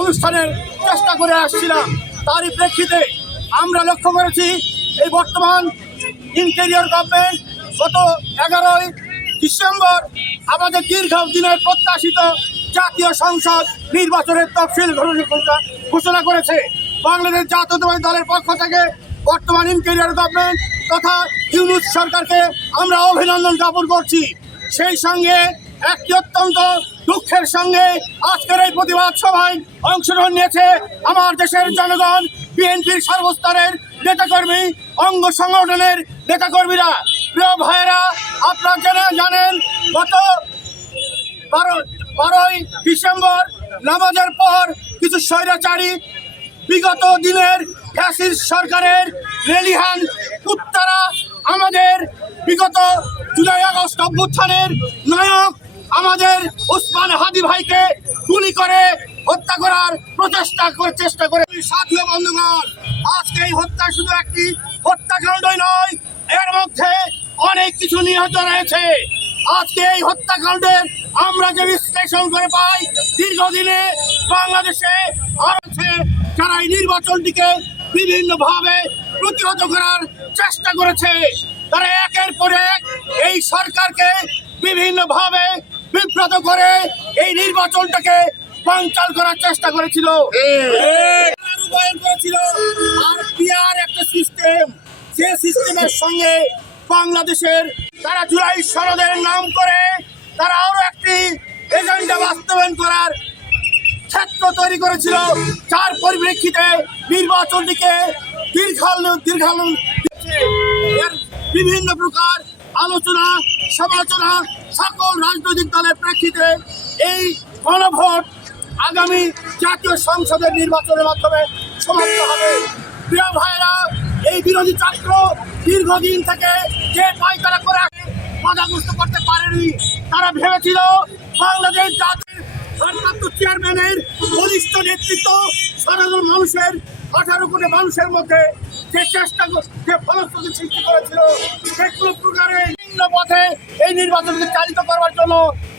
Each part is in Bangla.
অনুষ্ঠানের চেষ্টা করে আসছিলাম। তারই প্রেক্ষিতে আমরা লক্ষ্য করেছি এই বর্তমান ইন্টেরিয়র গভর্নমেন্ট গত 11ই ডিসেম্বর আমাদের দীর্ঘদিনের প্রত্যাশিত জাতীয় সংসদ নির্বাচনের তফসিল ঘোষণা করেছে। বাংলাদেশ জাতীয়তাবাদী দলের পক্ষ থেকে বর্তমান ইন্টেরিয়র গভর্নমেন্ট তথা ইউনূস সরকারকে আমরা অভিনন্দন জ্ঞাপন করছি। সেই সঙ্গে একটি অত্যন্ত দুঃখের সঙ্গে আজকের এই প্রতিবাদ সভায় অংশগ্রহণ নিয়েছে আমার দেশের জনগণ, বিএনপির সর্বস্তরের নেতাকর্মী, অঙ্গ সংগঠনের নেতাকর্মীরা। প্রিয় ভাইয়েরা, আপনারা জানেন গত 12ই ডিসেম্বর নামাজের পর কিছু স্বৈরাচারী বিগত দিনের ফ্যাসিস্ট সরকারের লেলিহান কুত্তারা আমাদের বিগত জুলাই আগস্ট অভ্যুত্থানের নায়ক আমাদের ওসমান হাদি ভাইকে গুলি করে হত্যা করার চেষ্টা করে। সাথী ও বন্ধুগণ, আজকে এই হত্যা শুধু একটি হত্যাকাণ্ডই নয়, এর মধ্যে অনেক কিছু নিহত রয়েছে। আজকে এই হত্যাকাণ্ডের আমরা যে বিশ্লেষণ করে পাই, দীর্ঘদিনে বাংলাদেশে আছে যারা এই নির্বাচনটিকে বিভিন্নভাবে প্রতিহত করার চেষ্টা করেছে। তারা একের পর এক এই সরকারকে বিভিন্নভাবে বিব্রত করে এই নির্বাচনটাকে বানচাল করার চেষ্টা করেছিল। আর পিআর একটা সিস্টেম, যে সিস্টেমের সঙ্গে বাংলাদেশের তারা জুলাই সনদের নাম করে তারা আরো একটি এজেন্ডা বাস্তবায়ন করার ক্ষেত্র তৈরি করেছিল, যার পরিপ্রেক্ষিতে নির্বাচনটিকে বিভিন্ন প্রকার আলোচনা সমালোচনা সকল রাজনৈতিক দলের প্রেক্ষিতে এই গণভোট আগামী জাতীয় সংসদের নির্বাচনের মাধ্যমে সমাপ্ত হবে। প্রিয় ভাইরা, এই বিরোধী চক্র দীর্ঘদিন থেকে যে পায়তারা করে বাধাগ্রস্ত করতে পারেনি। তারা ভেবেছিল বাংলাদেশ জাতির ভারপ্রাপ্ত চেয়ারম্যানের বলিষ্ঠ নেতৃত্ব সাধারণ মানুষের 18 কোটি মানুষের মধ্যে যে চেষ্টা যে ফলশ্রুতি সৃষ্টি করেছিল, সেগুলো প্রকারে ভিন্ন পথে এই নির্বাচনকে চালিত করবার জন্য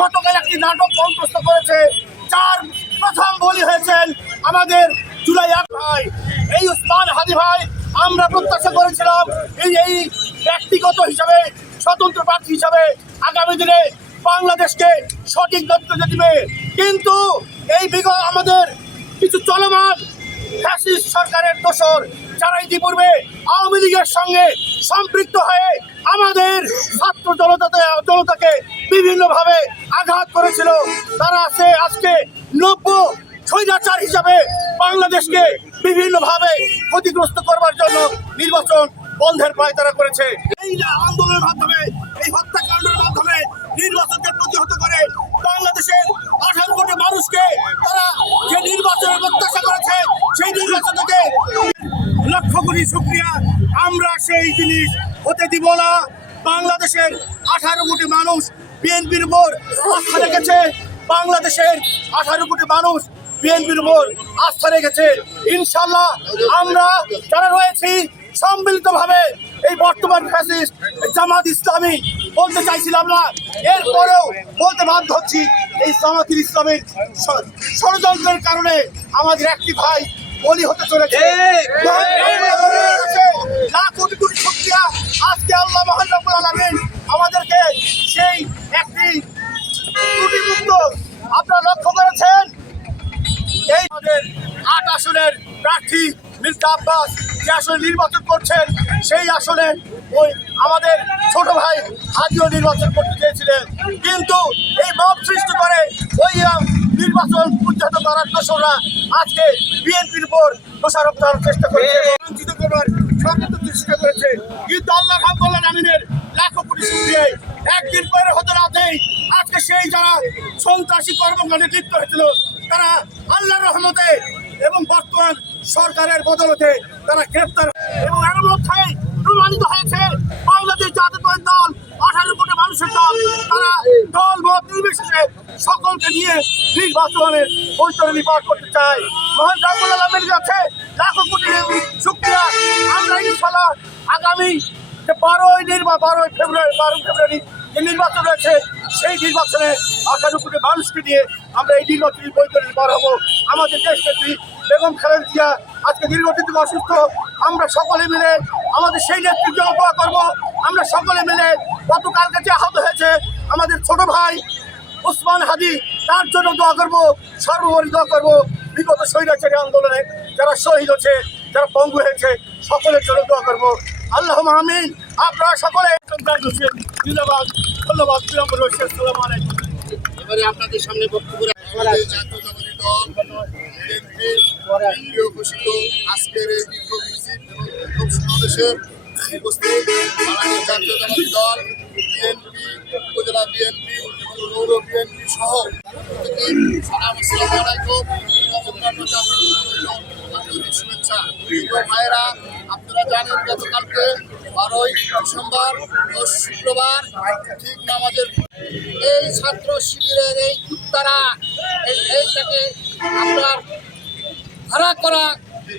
গতকাল একটি নাটক মঞ্চস্থ করেছে, যার প্রথম বলি হয়েছেন আমাদের জুলাই ভাই, এই ওসমান হাদি ভাই। আমরা প্রত্যাশা করেছিলাম এই ব্যক্তিগত হিসাবে, স্বতন্ত্র প্রার্থী হিসাবে আগামী দিনে বাংলাদেশকে সঠিক নেতৃত্ব দিবে, কিন্তু এই বিগত আমাদের কিছু চলমান ফ্যাসিস্ট সরকারের দোসর যারা ইতিপূর্বে আওয়ামী লীগের সঙ্গে সম্পৃক্ত হয়ে আমাদের ছাত্র জনতাকে বিভিন্নভাবে আঘাত করেছিল, তারা আজকে নব্য স্বৈরাচার হিসাবে বাংলাদেশকে বিভিন্নভাবে ক্ষতিগ্রস্ত করবার জন্য নির্বাচন বন্ধের পায়তারা করেছে। এই আন্দোলনের মাধ্যমে, এই হত্যাকাণ্ডের মাধ্যমে নির্বাচনকে প্রতিহত করে বাংলাদেশের 18 কোটি মানুষকে তারা যে নির্বাচনের প্রত্যাশা করেছে, সেই নির্বাচন থেকে লক্ষ কোটি শুকরিয়া। আমরা সেই জিনিস হতে দিব না। বাংলাদেশের 18 কোটি মানুষ বিএনপির উপর আস্থা রেখেছে, বাংলাদেশের 18 কোটি মানুষ বিএনপির উপর আস্থা রেখেছে। ইনশাল্লাহ আমরা যারা রয়েছি সম্মিলিতভাবে এই বর্তমান ফ্যাসিস্ট জামাত ইসলামী বলতে চাইছিলাম না, এরপরেও বলতে বাধ্য হচ্ছি, এই জামাত ইসলামের ষড়যন্ত্রের কারণে আমাদের একটি ভাই বলি হতে চলেছে। কোটি কোটি শুকরিয়া। আজকে আল্লাহ মহান রব্বুল আলামিন আমাদেরকে সেই একটি ত্রুটিমুক্ত, আপনারা লক্ষ্য করেছেন এই আমাদের 8 আসনের প্রার্থী মির্জা আব্বাস যে আসলে নির্বাচন করছেন, সেই আসনে ওই আমাদের ছোট ভাই হাজিও নির্বাচন করতে চেয়েছিলেন, কিন্তু এই মব সৃষ্টি করে ওই নির্বাচন প্রতিহত করার দোষরা আজকে বিএনপির উপর দোষারোপ করার চেষ্টা করেছে, বঞ্চিত করবার ষড়যন্ত্র চেষ্টা করেছে। কিন্তু আল্লাহ রাব্বুল আলামিনের লাখো কোটি শুকরিয়া, একদিন পরে হতে রাতেই আজকে সেই যারা সন্ত্রাসী কর্মকাণ্ডে লিপ্ত হয়েছিল তারা আল্লাহর রহমতে এবং বর্তমান সরকারের বদলতে তারা গ্রেপ্তার, এবং এর মধ্যে প্রমাণিত হয়েছে বাংলাদেশ জাতীয়তাবাদী দল 18 কোটি মানুষের দল, তারা দল মত নির্বিশেষে সকলকে নিয়ে নির্বাচনের বৈতরণী পার করতে চায়। মহান রব্বুল আলামিনের কাছে লাখো কোটি শুকরিয়া। আমরা ইনশাআল্লাহ আগামী 12 ফেব্রুয়ারি যে নির্বাচন রয়েছে সেই নির্বাচনে 18 কোটি মানুষকে নিয়ে আমরা এই নির্বাচনী বৈতরণী বার হবো। আমাদের দেশ নেত্রী বেগম খালেদা জিয়া আজকে দীর্ঘদিন থেকে অসুস্থ। আমরা সকলে মিলে আমাদের সেই নেত্রীর জন্য দোয়া করবো। আমরা সকলে মিলে গতকালকে যে আহত হয়েছে আমাদের ছোট ভাই ওসমান হাদি, তার জন্য দোয়া করবো। সর্বোপরি দোয়া করবো বিগত স্বৈরাচারী আন্দোলনে যারা শহীদ হয়েছে, যারা পঙ্গু হয়েছে, সকলের জন্য দোয়া করবো। আল্লাহুম্মা আমিন। আপনারা সকলে ধন্যবাদ ধন্যবাদ বিলম্ব রয়েছে। আসসালামু আলাইকুম। এবারে আপনাদের সামনে বক্তব্য জাতীয়তাবাদী দল বিএনপির কেন্দ্রীয় ঘোষিত আজকের এই বিক্ষোভ মিছিল এবং বিক্ষোভ সমাবেশের উপস্থিত বাংলাদেশ জাতীয়তাবাদী দল বিএনপি, উপজেলা বিএনপি এবং পৌর বিএনপি সহ সালাম, আসসালামু আলাইকুম এবং অন্যান্য জাতীয় আন্তরিক শুভেচ্ছা। প্রিয় ভাইয়েরা, আপনারা জানেন গতকালকে 12ই ডিসেম্বর ও শুক্রবার ঠিক নামাজের এই ছাত্র শিবিরের এই কুত্তারা এইটাকে আপনার ভাড়া করা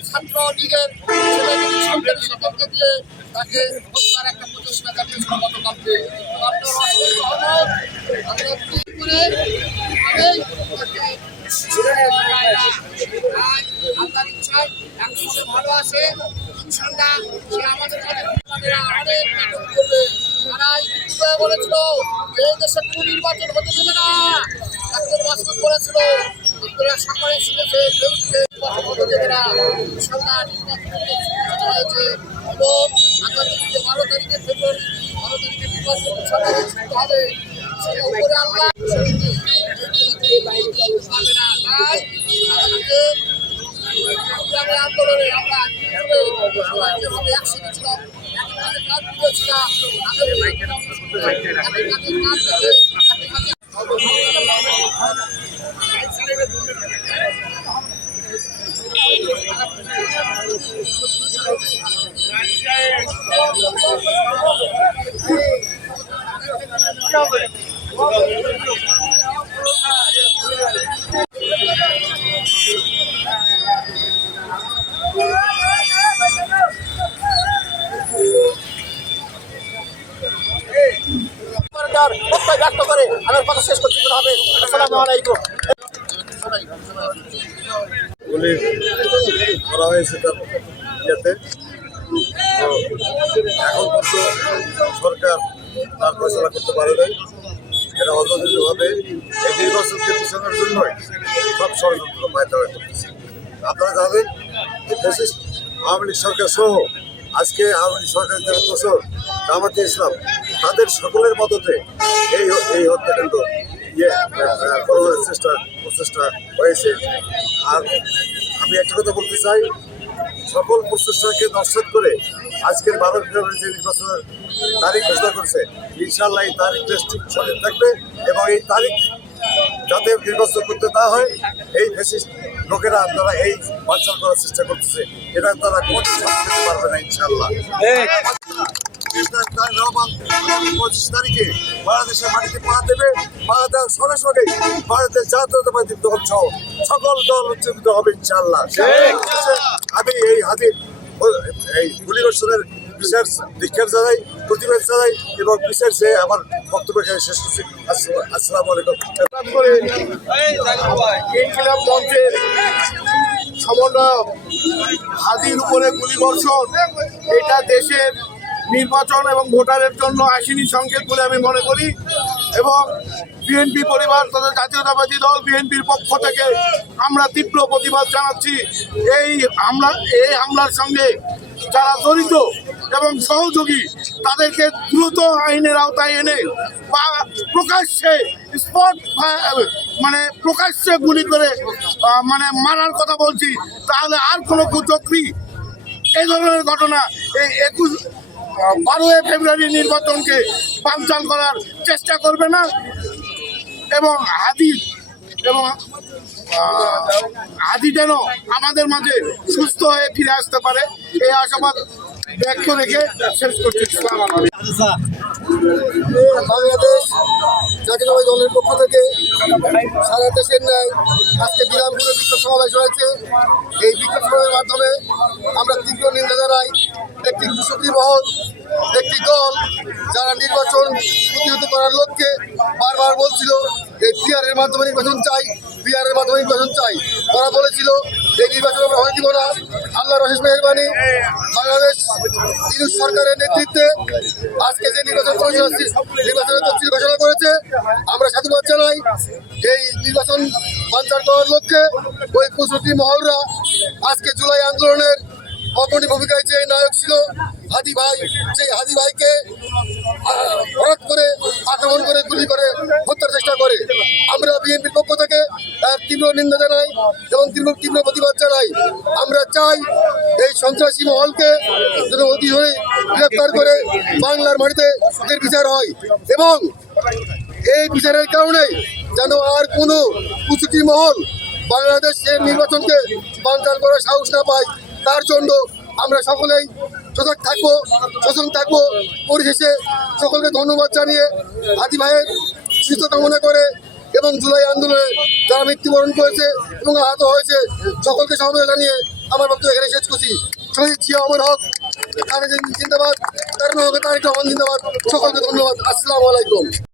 ছাত্র লীগের ছেলেদেরকে দিয়ে তাকে হত্যার একটা প্রচেষ্টা চালিয়েছিল গতকালকে। আপনার আল্লাহর ইচ্ছায় একসাথে ভালো আছে ইনশাল্লাহ। সে আমাদের অনেক নাটক করবে। তারা ইতিপূর্বে বলেছিল যে এই দেশে কোনো নির্বাচন হতে দেবে না। ডাক্তার মাসুদ বলেছিল আপনারা সকালে শুনেছে নির্বাচন হতে দেবে না। ইনশাল্লাহ নির্বাচন হয়েছে এবং আগামী 12 তারিখে ফেব্রুয়ারি 12 তারিখে নির্বাচন শুরু হবে। সেটা উপরে আল্লাহ আন্দোলনে আমরা একসাথে ছিলাম, কাজ করেছিলাম। ব্যক্ত করে আমার কথা শেষ করতে হবে। আসসালামু আলাইকুম। গুলি করা হয়েছে তার ইয়েতে, তো এখন পর্যন্ত সরকার তার ফয়সলা করতে পারে নাই। এটা অযৌক্তিকভাবে এই নির্বাচনকে পিছানোর জন্যই সব ষড়যন্ত্র পায়তারা করতেছে। আপনারা জানেন যে ফ্যাসিস্ট আওয়ামী লীগ সরকার সহ আজকে আওয়ামী লীগ সরকারের যারা দোসর জামাতে ইসলাম, তাদের সকলের মদতে এই হত্যাকাণ্ড করার প্রচেষ্টা হয়েছে। আর আমি একটা কথা বলতে চাই, সকল প্রচেষ্টাকে নস্যাৎ করে আজকের 12 ফেব্রুয়ারি যে নির্বাচনের তারিখ ঘোষণা করছে, ইনশাআল্লাহ এই তারিখ ঠিক সঠিক থাকবে এবং এই তারিখ যাতে নির্বাচন করতে না হয়, এই ফ্যাসিস্ট লোকেরা তারা এই বাঞ্চাল করার চেষ্টা করতেছে, এটা তারা কোনো করতে পারবে না ইনশাআল্লাহ। 25 তারিখে বাংলাদেশের মাটিতে পা দেবে, পা দেওয়ার সঙ্গে সঙ্গে ভারতের জাতীয়তাবাদী দল সহ সকল দল উচ্চকিত হবে ইনশাআল্লাহ। আমি এই গুলিবর্ষণের বিচার ধিক্কার জানাই, প্রতিবাদ জানাই এবং বিচার চেয়ে আমার বক্তব্য এখানে শেষ করছি। আসসালামু আলাইকুম। ইনকিলাব মঞ্চের সমন্বয়ক হাদির উপরে গুলিবর্ষণ, এটা দেশের নির্বাচন এবং ভোটারের জন্য আসেনি সংকেত বলে আমি মনে করি এবং বিএনপি পরিবার তথা জাতীয়তাবাদী দল বিএনপির পক্ষ থেকে আমরা তীব্র প্রতিবাদ জানাচ্ছি। এই হামলার সঙ্গে যারা জড়িত এবং সহযোগী তাদেরকে দ্রুত আইনের আওতায় এনে বা প্রকাশ্যে প্রকাশ্যে গুলি করে মারার কথা বলছি, তাহলে আর কোনো কুচক্রী এই ধরনের ঘটনা এই 12 ফেব্রুয়ারি নির্বাচনকে বানচাল করার চেষ্টা করবে না এবং হাদি যেন আমাদের মাঝে সুস্থ হয়ে ফিরে আসতে পারে এই আশাবাদ ব্যক্ত রেখে শেষ করছি। বাংলাদেশ জাতীয়তাবাদী দলের পক্ষ থেকে সারা দেশের ন্যায় আজকে বিরামপুরে বিক্ষোভ সমাবেশ হয়েছে। এই বিক্ষোভ সমাবেশের মাধ্যমে আমরা তীব্র নিন্দা জানাই একটি কুশকী মহল একটি দল যারা নির্বাচন প্রতিহত করার লক্ষ্যে বারবার বলছিল এই পিআরের মাধ্যমে নির্বাচন চাই, পিআরের মাধ্যমে নির্বাচন চাই। তারা বলেছিল এই নির্বাচন আমরা হয়ে দিব না। আল্লাহর অশেষ মেহেরবানি, বাংলাদেশ ইউনূস সরকারের নেতৃত্বে আজকে যে নির্বাচন কমিশন নির্বাচনের তফসিল ঘোষণা করেছে, আমরা সাধুবাদ জানাই। এই নির্বাচন বানচাল করার লক্ষ্যে ওই কুচক্রী মহলরা আজকে জুলাই আন্দোলনের অগ্রণী ভূমিকায় যে নায়ক ছিল হাদি ভাই, সেই হাদি ভাইকে হঠাৎ করে আক্রমণ করে গুলি করে হত্যার চেষ্টা করে। আমরা বিএনপির পক্ষ থেকে তীব্র নিন্দা জানাই এবং তীব্র প্রতিবাদ জানাই। আমরা চাই এই সন্ত্রাসী মহলকে যেন অতি শীঘ্রই গ্রেপ্তার করে বাংলার মাটিতে এর বিচার হয় এবং এই বিচারের কারণে যেন আর কোনো কুচক্রী মহল বাংলাদেশের নির্বাচনকে বানচাল করার সাহস না পায়। তার জন্য আমরা সকলেই সজাগ থাকবো, সচেতন থাকবো। পরিশেষে সকলকে ধন্যবাদ জানিয়ে হাদি ভাইয়ের সুস্থ কামনা করে এবং জুলাই আন্দোলনে যারা মৃত্যুবরণ করেছে এবং আহত হয়েছে সকলকে সমবেদনা জানিয়ে আমার বক্তব্য এখানে শেষ করছি। শহীদ জিয়া অমর হক, জিন্দাবাদ, তারেক রহমান জিন্দাবাদ, সকলকে ধন্যবাদ। আসসালামু আলাইকুম।